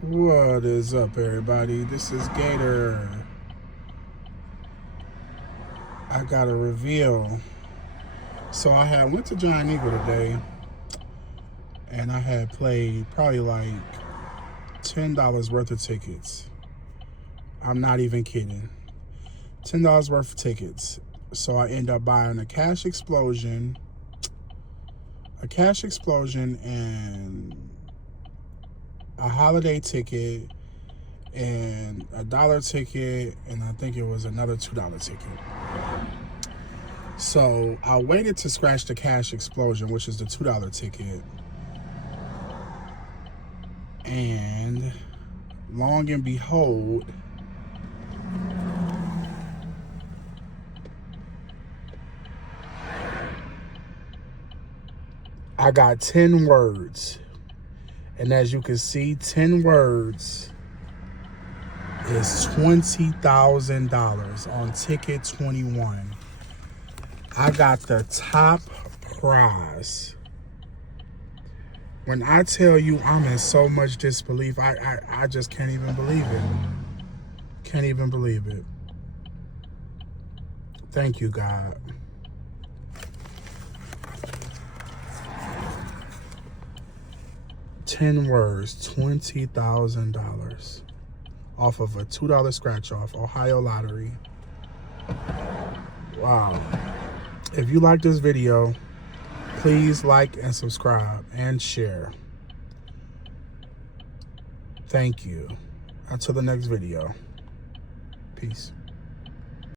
What is up, everybody? This is Gator. I got a reveal. So I had went to Giant Eagle today, and I had played probably like $10 worth of tickets. I'm not even kidding. $10 worth of tickets. So I end up buying a cash explosion, and a holiday ticket, and a $1 ticket, and I think it was another $2 ticket. So I waited to scratch the cash explosion, which is the $2 ticket, and long and behold, I got 10 words. And as you can see, 10 words is $20,000 on ticket 21. I got the top prize. When I tell you I'm in so much disbelief, I just can't even believe it. Can't even believe it. Thank you, God. $10 words, $20,000 off of a $2 scratch off, Ohio Lottery. Wow. If you like this video, please like and subscribe and share. Thank you. Until the next video. Peace.